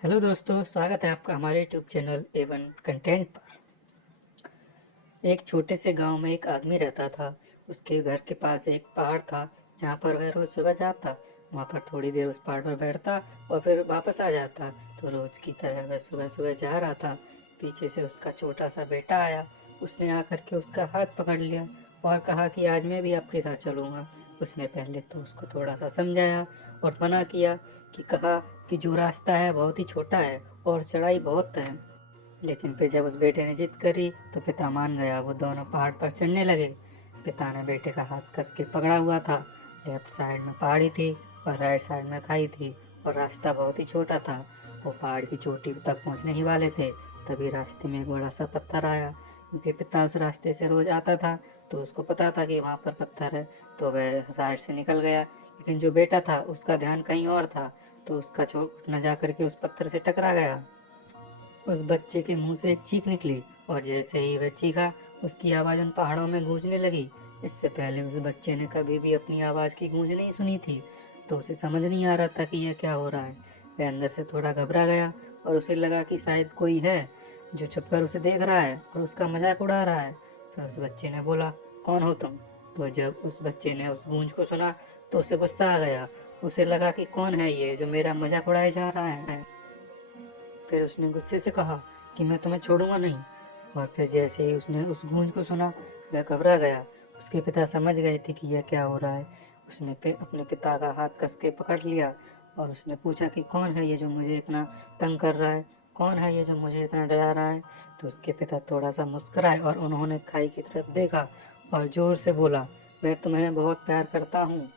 Hello दोस्तों, स्वागत है आपका हमारे यूट्यूब चैनल एवन कंटेंट पर। एक छोटे से गांव में एक आदमी रहता था। उसके घर के पास एक पहाड़ था जहां पर वह रोज़ सुबह जाता। वहां पर थोड़ी देर उस पहाड़ पर बैठता और फिर वापस आ जाता। तो रोज़ की तरह वह सुबह सुबह जा रहा था। पीछे से उसका छोटा सा बेटा आया। उसने आकर के उसका हाथ पकड़ लिया और कहा कि आज मैं भी आपके साथ चलूँगा। उसने पहले तो उसको थोड़ा सा समझाया और मना किया कि कहा कि जो रास्ता है बहुत ही छोटा है और चढ़ाई बहुत है। लेकिन फिर जब उस बेटे ने जिद करी तो पिता मान गया। वो दोनों पहाड़ पर चढ़ने लगे। पिता ने बेटे का हाथ कस के पकड़ा हुआ था। लेफ्ट साइड में पहाड़ी थी और राइट साइड में खाई थी और रास्ता बहुत ही छोटा था। वो पहाड़ की चोटी तक पहुंचने ही वाले थे, तभी रास्ते में एक बड़ा सा पत्थर आया। क्योंकि पिता उस रास्ते से रोज आता था तो उसको पता था कि वहाँ पर पत्थर है, तो वह साइड से निकल गया। लेकिन जो बेटा था उसका ध्यान कहीं और था, तो उसका चोट न जा करके उस पत्थर से टकरा गया। उस बच्चे के मुंह से एक चीख निकली और जैसे ही वह चीखा, उसकी आवाज़ उन पहाड़ों में गूंजने लगी। इससे पहले उस बच्चे ने कभी भी अपनी आवाज़ की गूंज नहीं सुनी थी, तो उसे समझ नहीं आ रहा था कि यह क्या हो रहा है। वह अंदर से थोड़ा घबरा गया और उसे लगा कि शायद कोई है जो छुपकर उसे देख रहा है और उसका मजाक उड़ा रहा है। फिर उस बच्चे ने बोला, कौन हो तुम? तो जब उस बच्चे ने उस गूंज को सुना तो उसे गुस्सा आ गया। उसे लगा कि कौन है ये जो मेरा मजाक उड़ाए जा रहा है। फिर उसने गुस्से से कहा कि मैं तुम्हें छोड़ूंगा नहीं। और फिर जैसे ही उसने उस गूंज को सुना, वह घबरा गया। उसके पिता समझ गए थे कि यह क्या हो रहा है। उसने अपने पिता का हाथ कस के पकड़ लिया और उसने पूछा कि कौन है ये जो मुझे इतना तंग कर रहा है, कौन है ये जो मुझे इतना डरा रहा है। तो उसके पिता थोड़ा सा मुस्कुराए और उन्होंने खाई की तरफ देखा और जोर से बोला, मैं तुम्हें बहुत प्यार करता हूँ।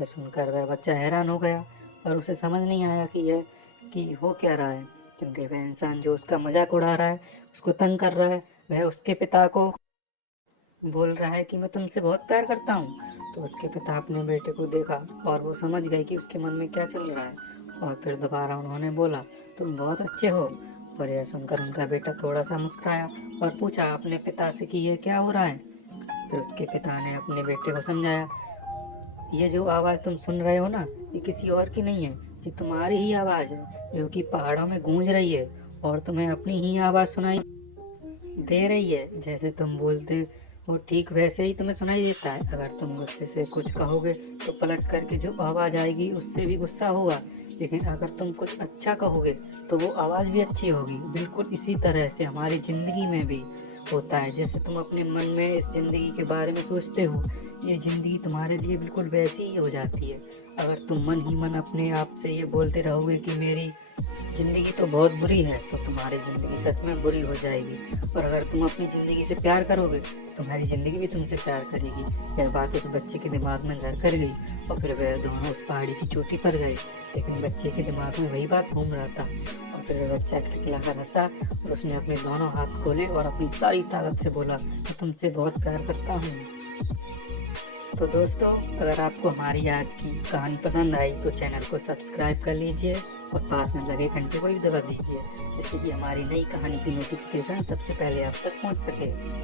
यह सुनकर वह बच्चा हैरान हो गया और उसे समझ नहीं आया कि यह कि हो क्या रहा है। क्योंकि वह इंसान जो उसका मजाक उड़ा रहा है, उसको तंग कर रहा है, वह उसके पिता को बोल रहा है कि मैं तुमसे बहुत प्यार करता हूँ। तो उसके पिता अपने बेटे को देखा और वो समझ गए कि उसके मन में क्या चल रहा है। और फिर दोबारा उन्होंने बोला, तुम बहुत अच्छे हो। और यह सुनकर उनका बेटा थोड़ा सा मुस्कुराया और पूछा अपने पिता से कि यह क्या हो रहा है। फिर उसके पिता ने अपने बेटे को समझाया, ये जो आवाज़ तुम सुन रहे हो ना, ये किसी और की नहीं है, ये तुम्हारी ही आवाज़ है जो कि पहाड़ों में गूंज रही है और तुम्हें अपनी ही आवाज़ सुनाई दे रही है। जैसे तुम बोलते हो ठीक वैसे ही तुम्हें सुनाई देता है। अगर तुम गुस्से से कुछ कहोगे तो पलट करके जो आवाज़ आएगी उससे भी गुस्सा होगा, लेकिन अगर तुम कुछ अच्छा कहोगे तो वो आवाज़ भी अच्छी होगी। बिल्कुल इसी तरह से हमारी ज़िंदगी में भी होता है। जैसे तुम अपने मन में इस ज़िंदगी के बारे में सोचते हो, ये ज़िंदगी तुम्हारे लिए बिल्कुल वैसी ही हो जाती है। अगर तुम मन ही मन अपने आप से ये बोलते रहोगे कि मेरी ज़िंदगी तो बहुत बुरी है, तो तुम्हारी ज़िंदगी सच में बुरी हो जाएगी। और अगर तुम अपनी ज़िंदगी से प्यार करोगे, तुम्हारी ज़िंदगी भी तुमसे प्यार करेगी। यह बात उस बच्चे के दिमाग में घर कर गई और फिर वह दोनों उस पहाड़ी की चोटी पर गए। लेकिन बच्चे के दिमाग में वही बात घूम रहा था। और फिर वह बच्चा खिलखिलाकर हंसा और उसने अपने दोनों हाथ खोले और अपनी सारी ताकत से बोला, मैं तुमसे बहुत प्यार करता हूँ। तो दोस्तों, अगर आपको हमारी आज की कहानी पसंद आई तो चैनल को सब्सक्राइब कर लीजिए और पास में लगे घंटे को भी दबा दीजिए, जिससे कि हमारी नई कहानी की नोटिफिकेशन सबसे पहले आप तक पहुंच सके।